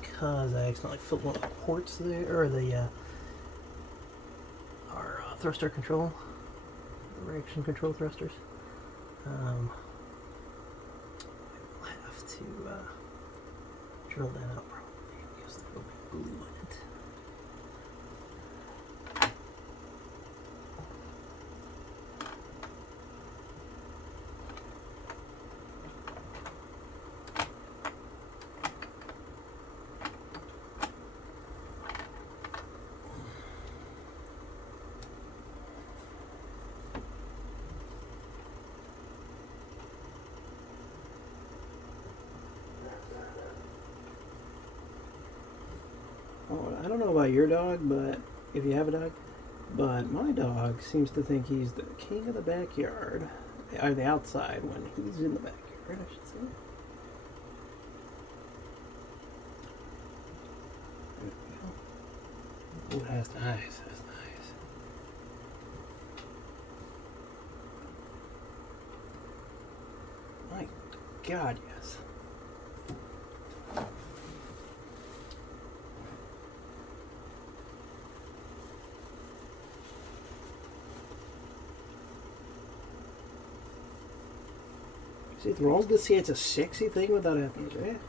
Because I accidentally filled one of the ports there, or our thruster control, the reaction control thrusters. I will have to drill that out probably because there'll be glue in it. Oh, I don't know about your dog, but if you have a dog, but my dog seems to think he's the king of the backyard, or the outside when he's in the backyard, I should say. There we go. Oh, that's nice. That's nice. My God, yes. See, it's wrong to say it's a sexy thing without having to, right?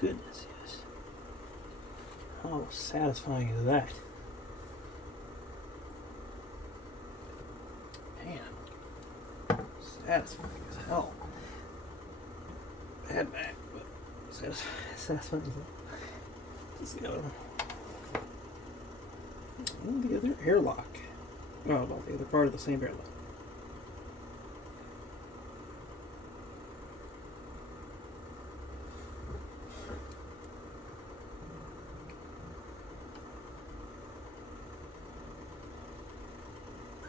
Goodness, yes. How satisfying is that? Man. Satisfying as hell. Bad back, but satisfying as hell. This is the other one. Oh, the other airlock. Oh, well, the other part of the same airlock.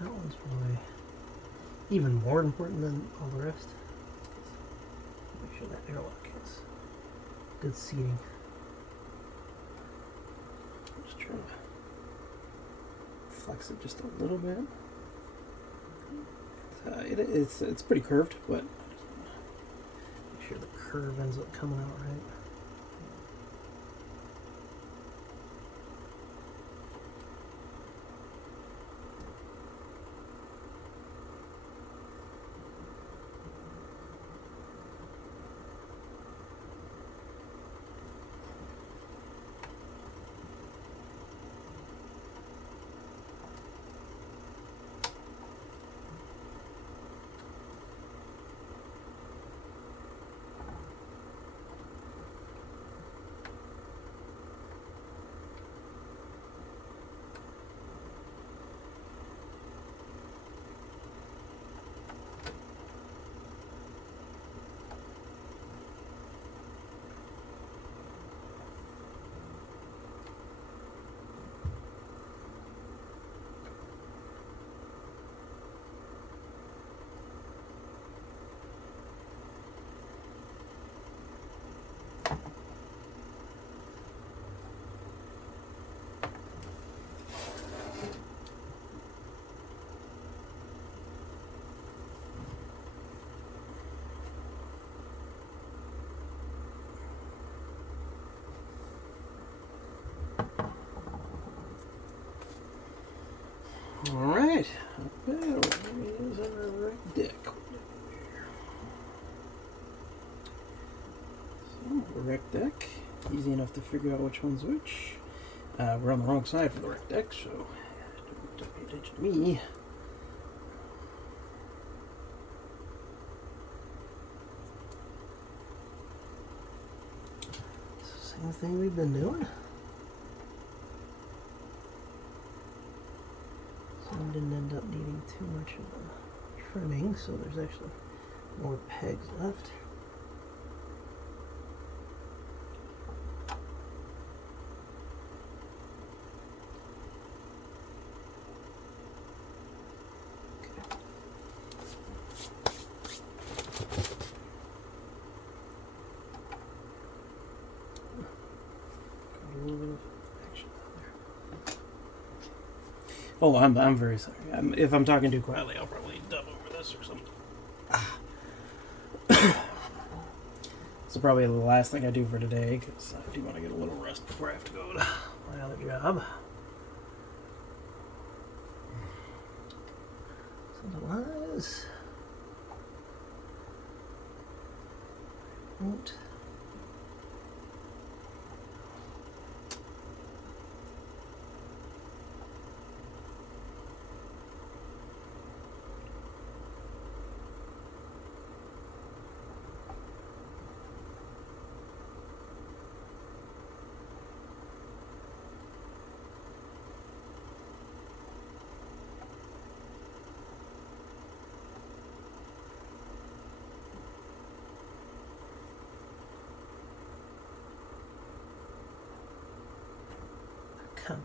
That one's probably even more important than all the rest. Make sure that airlock has good seating. Just trying to flex it just a little bit. It's pretty curved, but Make sure the curve ends up coming out right. alright. Okay, what is our rec deck? So, the rec deck. Easy enough to figure out which one's which. We're on the wrong side for the rec deck, so don't pay attention to me. Same thing we've been doing. Some didn't end up needing too much of the trimming, so there's actually more pegs left. a little bit of action there. Oh, I'm very sorry. If I'm talking too quietly, I'll probably dub over this or something. This is probably the last thing I do for today because I do want to get a little rest before I have to go to my other job. So otherwise, won't. Come.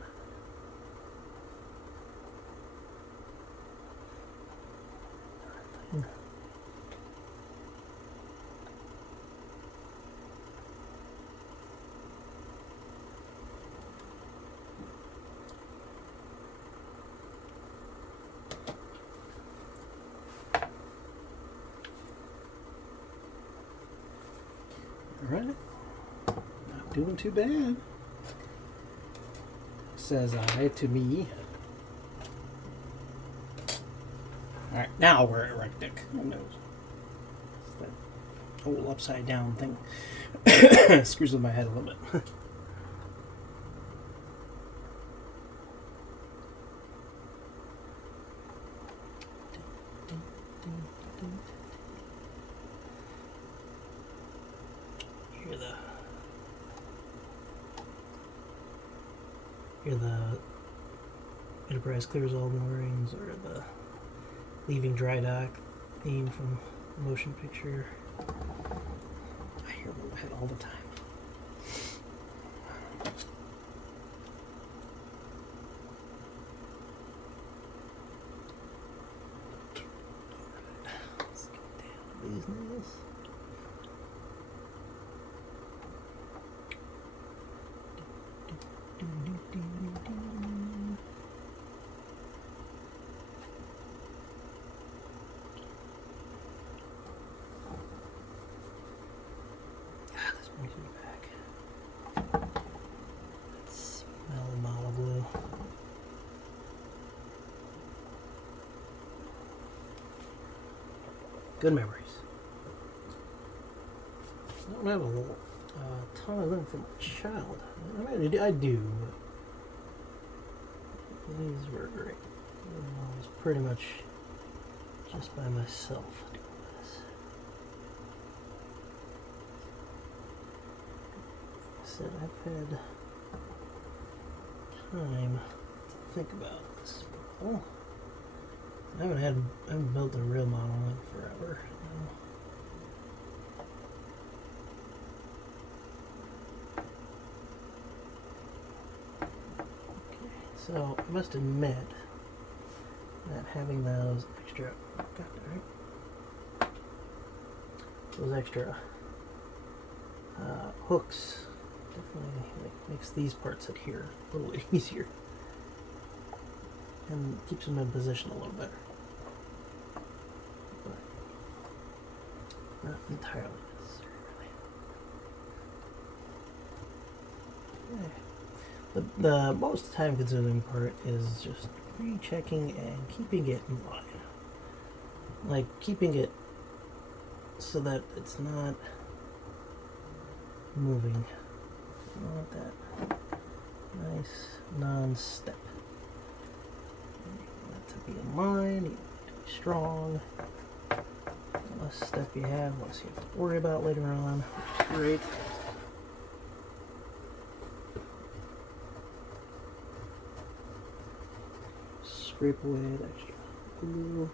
Alright. Not doing too bad. Says I to me. Alright, now we're at right dick. Who knows? It's that whole upside down thing. Screws with my head a little bit. Hear the Enterprise clears all moorings, or the leaving dry dock theme from the motion picture. I hear them in my head all the time. Let's get down to business. This brings me back. Smell of Malibu. Good memories. I don't have a ton of them from a child. I do, but these were great. I was pretty much just by myself doing this. Like I said, I've had time to think about this model. I haven't built a real model in forever. So I must admit that having those extra, those extra hooks definitely makes these parts adhere a little bit easier and keeps them in position a little better, but not entirely necessary, really. Okay. The most time-consuming part is just rechecking and keeping it in line. Like, keeping it so that it's not moving. You want that nice non-step. You want it to be in line, you want it to be strong. The less step you have, the less you have to worry about later on, which is great. Scrape away that extra glue.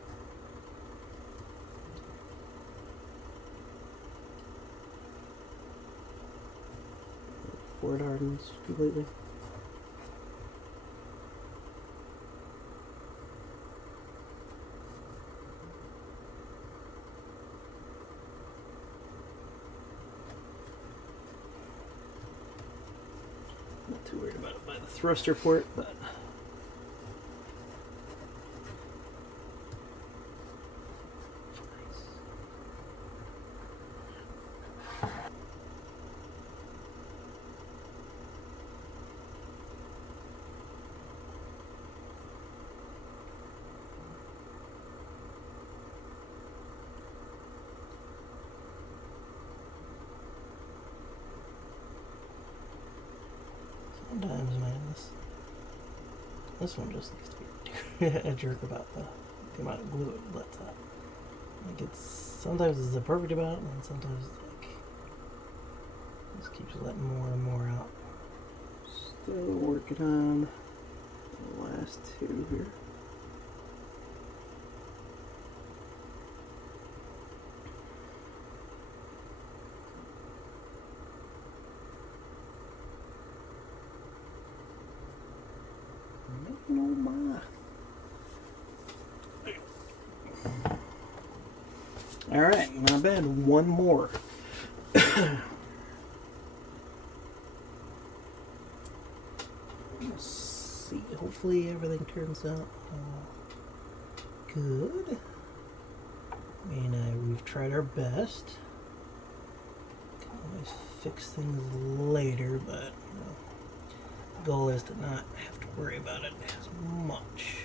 Before it hardens completely. Not too worried about it by the thruster port, but sometimes, man, this one just needs to be a jerk about the amount of glue it lets out. Like sometimes it's the perfect amount, and sometimes it's like it just keeps letting more and more out. still working on the last two here. Man, oh my. All right, not bad. One more. Let's see. Hopefully everything turns out good. I mean, we've tried our best. Can always fix things later, but you know, the goal is to not have to worry about it as much.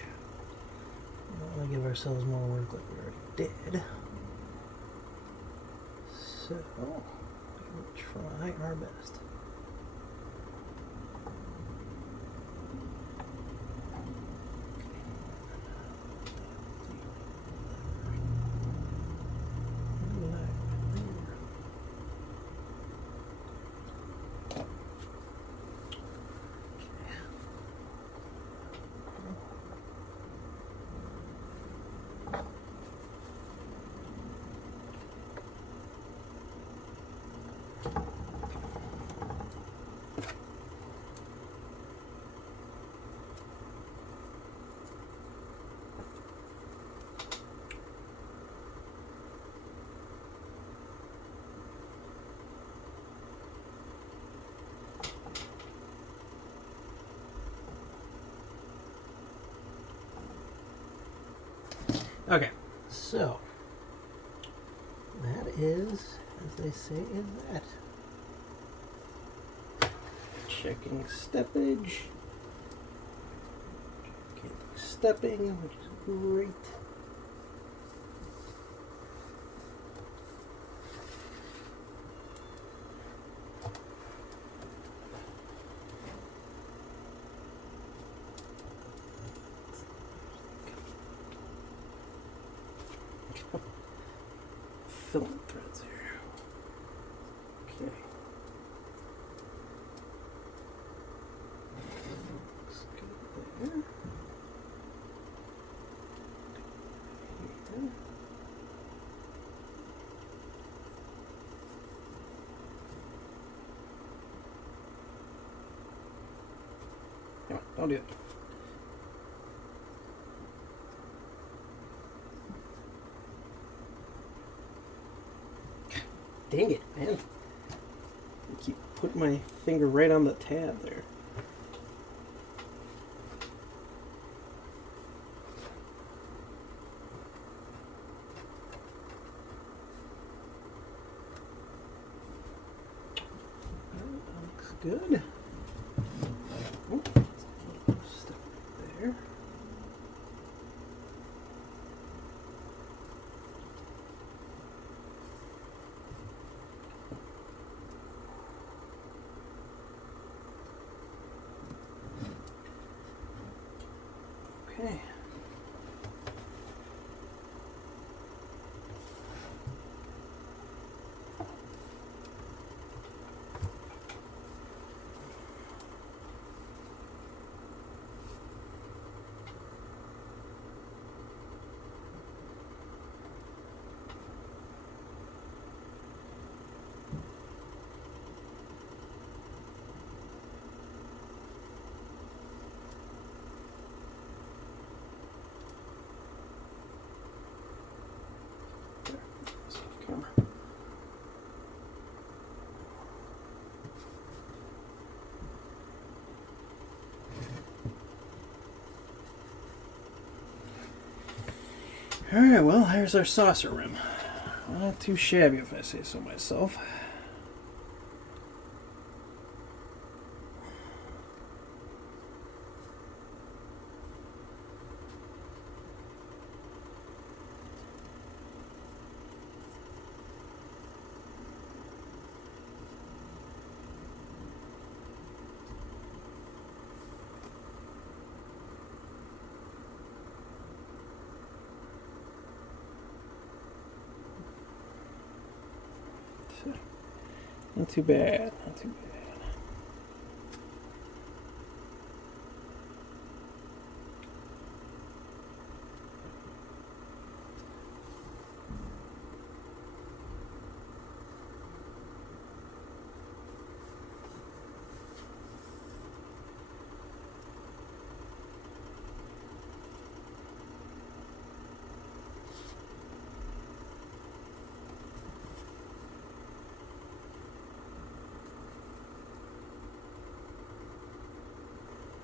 We don't want to give ourselves more work like we already did. So, we will try our best. Okay. So, that is, as they say, is that. Checking steppage. Checking stepping, which is great. Filament threads here. Okay. Looks good there. Here. No, don't do it. Dang it, man. I keep putting my finger right on the tab there. That looks good. Oh, step there. Okay. Alright, well, here's our saucer rim. Not too shabby if I say so myself. Not too bad, not too bad.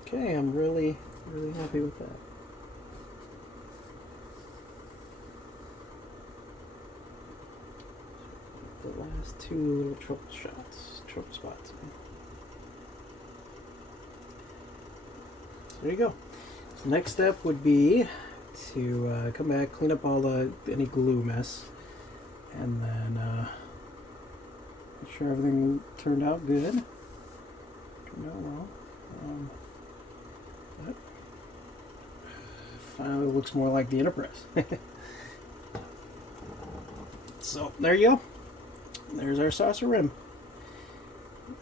Okay, I'm really happy with that. The last two little trouble spots. So there you go. So next step would be to come back, clean up all any glue mess, and then make sure everything turned out good. Turned out well. But finally looks more like the Enterprise. So there you go. There's our saucer rim.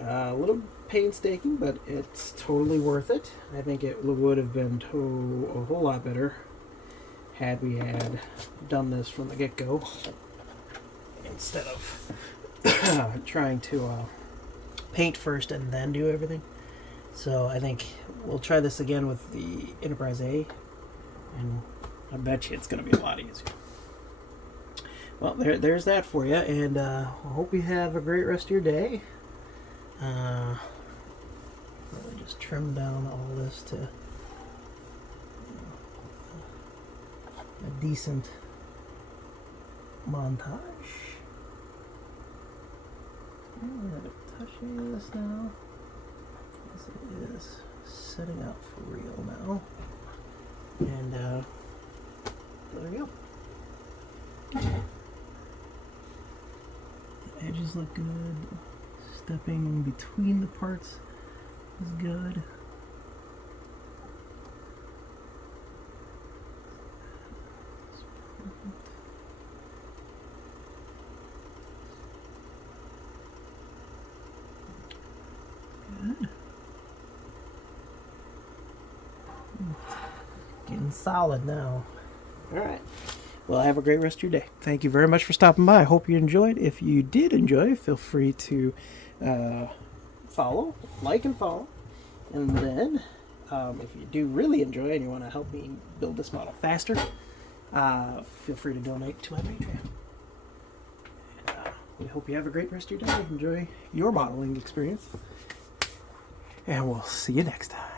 A little painstaking, but it's totally worth it. I think it would have been a whole lot better had we had done this from the get-go instead of trying to paint first and then do everything. So I think we'll try this again with the Enterprise A, and I bet you it's going to be a lot easier. Well, there's that for you, and I hope you have a great rest of your day. Really just trim down all this to a decent montage. We're going to touch any of this now. It is setting up for real now, and there we go. The edges look good. Stepping between the parts is good. That's perfect. Good. Getting solid now. Alright. Well, have a great rest of your day. Thank you very much for stopping by. I hope you enjoyed. If you did enjoy, feel free to like and follow. And then, if you do really enjoy and you want to help me build this model faster, feel free to donate to my Patreon. And, we hope you have a great rest of your day. Enjoy your modeling experience. And we'll see you next time.